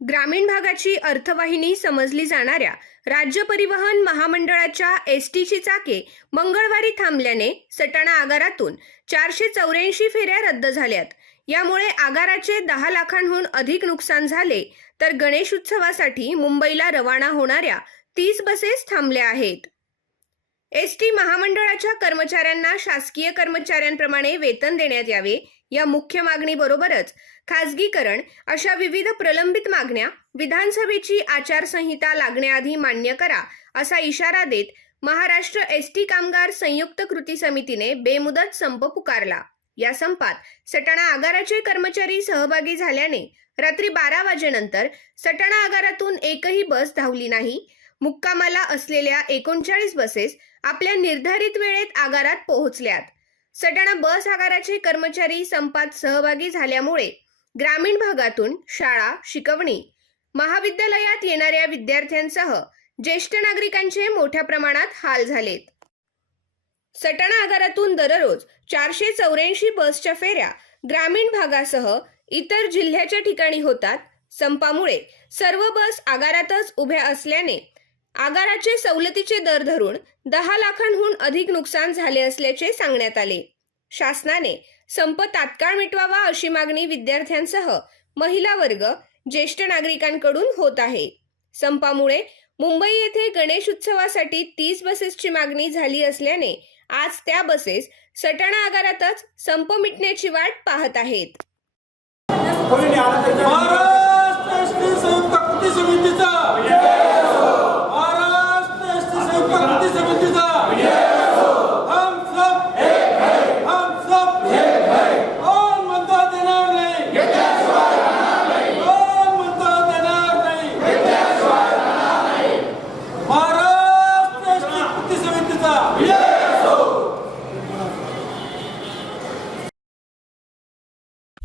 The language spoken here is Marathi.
ग्रामीण भागाची अर्थवाहिनी समजली जाणाऱ्या राज्य परिवहन महामंडळाच्या एस टीची चाके मंगळवारी थांबल्याने सटाणा आगारातून चारशे चौऱ्याऐंशी फेऱ्या रद्द झाल्यात. यामुळे आगाराचे दहा लाखांहून अधिक नुकसान झाले तर गणेश उत्सवासाठी मुंबईला रवाना होणाऱ्या तीस बसेस थांबल्या आहेत. एस टी महामंडळाच्या कर्मचाऱ्यांना शासकीय कर्मचाऱ्यांप्रमाणे वेतन देण्यात यावे या मुख्य मागणीबरोबरच खासगीकरण अशा विविध प्रलंबित मागण्या विधानसभेची आचारसंहिता लागण्याआधी मान्य करा असा इशारा देत महाराष्ट्र एस टी कामगार संयुक्त कृती समितीने बेमुदत संप पुकारला. या संपात सटाणा आगाराचे कर्मचारी सहभागी झाल्याने रात्री बारा वाजेनंतर सटाणा आगारातून एकही बस धावली नाही. मुक्कामाला असलेल्या एकोणचाळीस बसेस आपल्या निर्धारित वेळेत आगारात पोहोचल्यात. सटाणा बस आगाराचे कर्मचारी संपात सहभागी झाल्यामुळे ग्रामीण भागातून शाळा शिकवणी महाविद्यालयात येणाऱ्या विद्यार्थ्यांसह ज्येष्ठ नागरिकांचे मोठ्या प्रमाणात हाल झालेत. सटाणा आगारातून दररोज चारशे चौऱ्याऐंशी बसच्या फेऱ्या ग्रामीण भागासह इतर जिल्ह्याच्या ठिकाणी होतात. संपामुळे सर्व बस आगारातच उभ्या असल्याने आगाराचे सवलतीचे दर धरून दहा लाखांहून अधिक नुकसान झाले असल्याचे सांगण्यात आले. शासनाने संप तात्काळ मिटवावा अशी मागणी विद्यार्थ्यांसह महिला वर्ग ज्येष्ठ नागरिकांकडून होत आहे. संपामुळे मुंबई येथे गणेश उत्सवासाठी तीस बसेसची मागणी झाली असल्याने आज त्या बसेस सटाणा आगारातच संप मिटण्याची वाट पाहत आहेत.